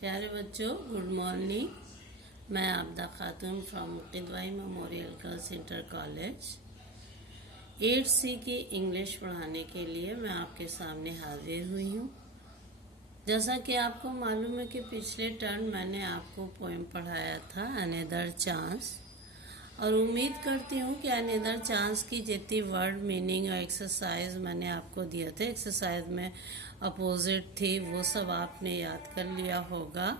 प्यारे बच्चों, good morning. मैं आबदा खातून from Kidwai memorial girls inter college 8C की इंग्लिश पढ़ाने के लिए मैं आपके सामने हाजिर हुई हूँ। जैसा कि आपको मालूम है कि पिछले टर्म मैंने आपको पोएम पढ़ाया था अनदर चांस, और उम्मीद करती हूँ कि अनदर चांस की जितनी वर्ड मीनिंग और एक्सरसाइज मैंने आपको दिए थे, एक्सरसाइज में अपोजिट थी, वो सब आपने याद कर लिया होगा।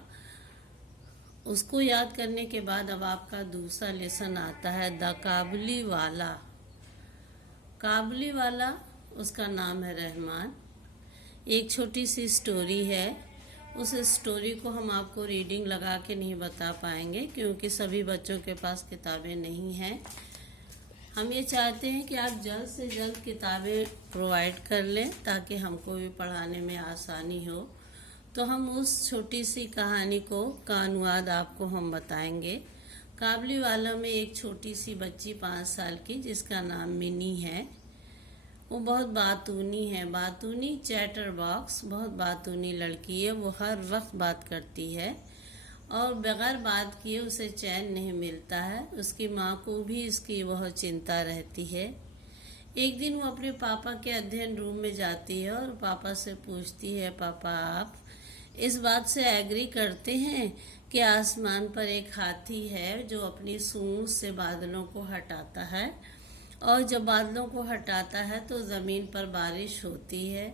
उसको याद करने के बाद अब आपका दूसरा लेसन आता है द काबुली वाला। काबुली वाला, उसका नाम है रहमान। एक छोटी सी स्टोरी है। उस स्टोरी को हम आपको रीडिंग लगा के नहीं बता पाएंगे क्योंकि सभी बच्चों के पास किताबें नहीं हैं। हम ये चाहते हैं कि आप जल्द से जल्द किताबें प्रोवाइड कर लें ताकि हमको भी पढ़ाने में आसानी हो। तो हम उस छोटी सी कहानी का अनुवाद आपको हम बताएंगे। काबुली वाला में एक छोटी सी बच्ची 5 साल की, जिसका नाम मिनी है। वो बहुत बातूनी है, बातूनी चैटर बॉक्स, बहुत बातूनी लड़की है। वो हर वक्त बात करती है और बगैर बात किए उसे चैन नहीं मिलता है। उसकी माँ को भी इसकी बहुत चिंता रहती है। एक दिन वो अपने पापा के अध्ययन रूम में जाती है और पापा से पूछती है, पापा आप इस बात से एग्री करते हैं कि आसमान पर एक हाथी है जो अपनी सूंड से बादलों को हटाता है, और जब बादलों को हटाता है तो ज़मीन पर बारिश होती है।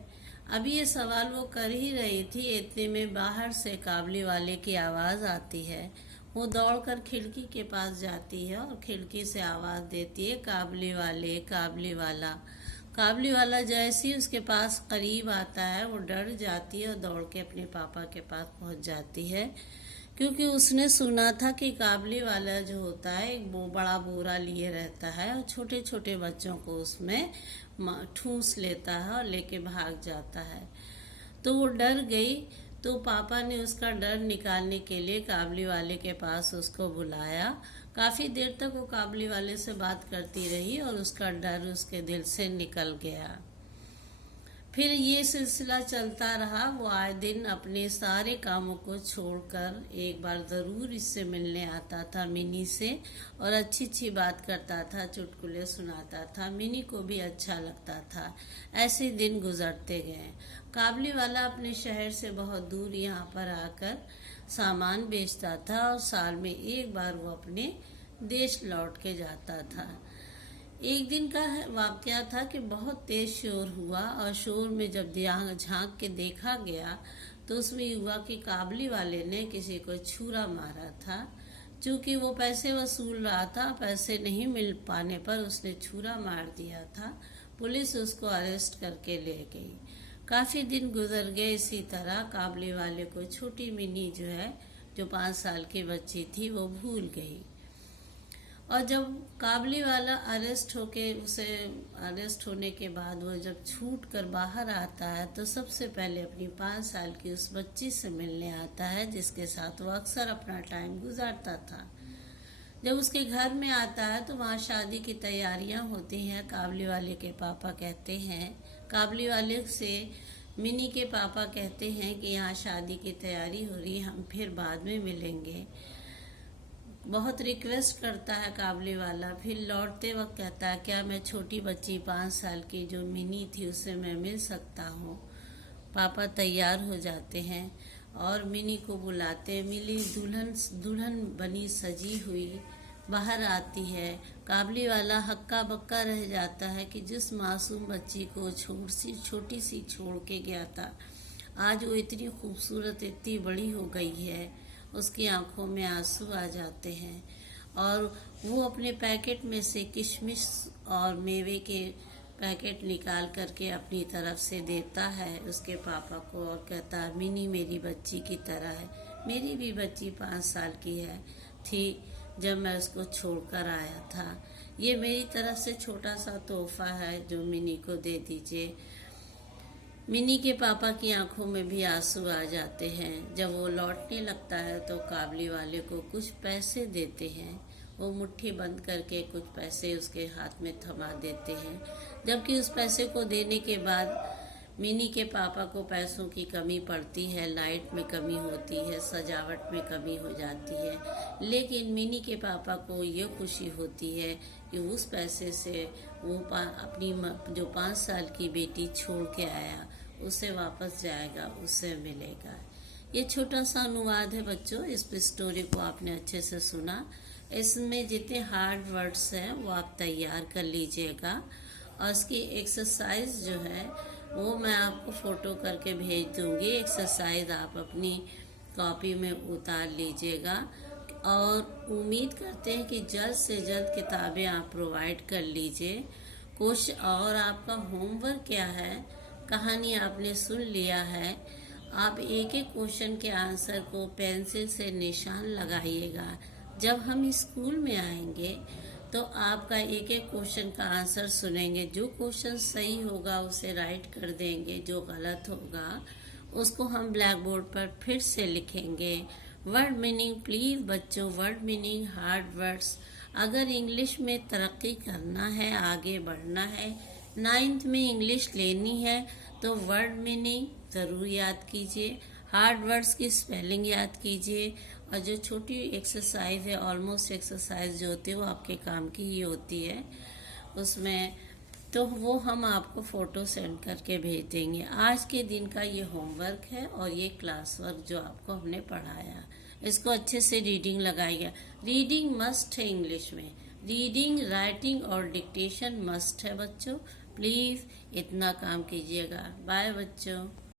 अभी ये सवाल वो कर ही रही थी, इतने में बाहर से काबुली वाले की आवाज़ आती है। वो दौड़कर खिड़की के पास जाती है और खिड़की से आवाज़ देती है, काबुली वाले, काबुली वाला। काबुली वाला जैसे ही उसके पास करीब आता है वो डर जाती है और दौड़ के अपने पापा के पास पहुंच जाती है, क्योंकि उसने सुना था कि काबुली वाला जो होता है एक बड़ा बोरा लिए रहता है और छोटे छोटे बच्चों को उसमें ठूंस लेता है और लेके भाग जाता है। तो वो डर गई। तो पापा ने उसका डर निकालने के लिए काबुली वाले के पास उसको बुलाया। काफ़ी देर तक वो काबुली वाले से बात करती रही और उसका डर उसके दिल से निकल गया। फिर ये सिलसिला चलता रहा। वो आए दिन अपने सारे कामों को छोड़कर एक बार ज़रूर इससे मिलने आता था, मिनी से, और अच्छी अच्छी बात करता था, चुटकुले सुनाता था। मिनी को भी अच्छा लगता था। ऐसे दिन गुजरते गए। काबुली वाला अपने शहर से बहुत दूर यहाँ पर आकर सामान बेचता था और साल में एक बार वो अपने देश लौट के जाता था। एक दिन का वाकया था कि बहुत तेज शोर हुआ और शोर में जब झांक के देखा गया तो उसमें हुआ कि काबुली वाले ने किसी को छुरा मारा था। चूंकि वो पैसे वसूल रहा था, पैसे नहीं मिल पाने पर उसने छुरा मार दिया था। पुलिस उसको अरेस्ट करके ले गई। काफ़ी दिन गुजर गए इसी तरह। काबुली वाले को छोटी मिनी जो है, जो 5 साल की बच्ची थी, वो भूल गई। और जब काबुली वाला अरेस्ट होने के बाद वो जब छूट कर बाहर आता है तो सबसे पहले अपनी 5 साल की उस बच्ची से मिलने आता है जिसके साथ वो अक्सर अपना टाइम गुजारता था। जब उसके घर में आता है तो वहाँ शादी की तैयारियाँ होती हैं। काबुली वाले के पापा कहते हैं, काबुली वाले से मिनी के पापा कहते हैं कि यहाँ शादी की तैयारी हो रही है, हम फिर बाद में मिलेंगे। बहुत रिक्वेस्ट करता है काबुली वाला। फिर लौटते वक्त कहता है, क्या मैं छोटी बच्ची 5 साल की जो मिनी थी उससे मैं मिल सकता हूँ? पापा तैयार हो जाते हैं और मिनी को बुलाते हैं। मिनी दुल्हन बनी सजी हुई बाहर आती है। काबुली वाला हक्का बक्का रह जाता है कि जिस मासूम बच्ची को छोटी सी छोड़ के गया था, आज वो इतनी खूबसूरत, इतनी बड़ी हो गई है। उसकी आंखों में आंसू आ जाते हैं और वो अपने पैकेट में से किशमिश और मेवे के पैकेट निकाल करके अपनी तरफ से देता है उसके पापा को और कहता है, मिनी मेरी बच्ची की तरह है। मेरी भी बच्ची 5 साल की थी जब मैं उसको छोड़कर आया था। ये मेरी तरफ से छोटा सा तोहफा है जो मिनी को दे दीजिए। मिनी के पापा की आंखों में भी आंसू आ जाते हैं। जब वो लौटने लगता है तो काबुली वाले को कुछ पैसे देते हैं। वो मुट्ठी बंद करके कुछ पैसे उसके हाथ में थमा देते हैं, जबकि उस पैसे को देने के बाद मिनी के पापा को पैसों की कमी पड़ती है, लाइट में कमी होती है, सजावट में कमी हो जाती है, लेकिन मिनी के पापा को ये खुशी होती है कि उस पैसे से वो अपनी जो 5 साल की बेटी छोड़ के आया उसे वापस जाएगा, उससे मिलेगा। ये छोटा सा अनुवाद है बच्चों, इस स्टोरी को आपने अच्छे से सुना। इसमें जितने हार्ड वर्ड्स हैं वो आप तैयार कर लीजिएगा, और इसकी एक्सरसाइज जो है वो मैं आपको फ़ोटो करके भेज दूँगी। एक्सरसाइज आप अपनी कॉपी में उतार लीजिएगा, और उम्मीद करते हैं कि जल्द से जल्द किताबें आप प्रोवाइड कर लीजिए। कुछ और आपका होमवर्क क्या है, कहानी आपने सुन लिया है, आप एक एक क्वेश्चन के आंसर को पेंसिल से निशान लगाइएगा। जब हम स्कूल में आएंगे तो आपका एक एक क्वेश्चन का आंसर सुनेंगे, जो क्वेश्चन सही होगा उसे राइट कर देंगे, जो गलत होगा उसको हम ब्लैक बोर्ड पर फिर से लिखेंगे। वर्ड मीनिंग प्लीज़ बच्चों, वर्ड मीनिंग हार्ड वर्ड्स। अगर इंग्लिश में तरक्की करना है, आगे बढ़ना है, 9th में इंग्लिश लेनी है, तो वर्ड मीनिंग ज़रूर याद कीजिए, हार्ड वर्ड्स की स्पेलिंग याद कीजिए, और जो छोटी एक्सरसाइज है, ऑलमोस्ट एक्सरसाइज जो होती है वो आपके काम की ही होती है उसमें, तो वो हम आपको फ़ोटो सेंड करके भेज देंगे। आज के दिन का ये होमवर्क है और ये क्लास वर्क जो आपको हमने पढ़ाया, इसको अच्छे से रीडिंग लगाइएगा। रीडिंग मस्ट है इंग्लिश में, रीडिंग, राइटिंग और डिक्टेशन मस्ट है बच्चों। प्लीज़ इतना काम कीजिएगा। बाय बच्चों।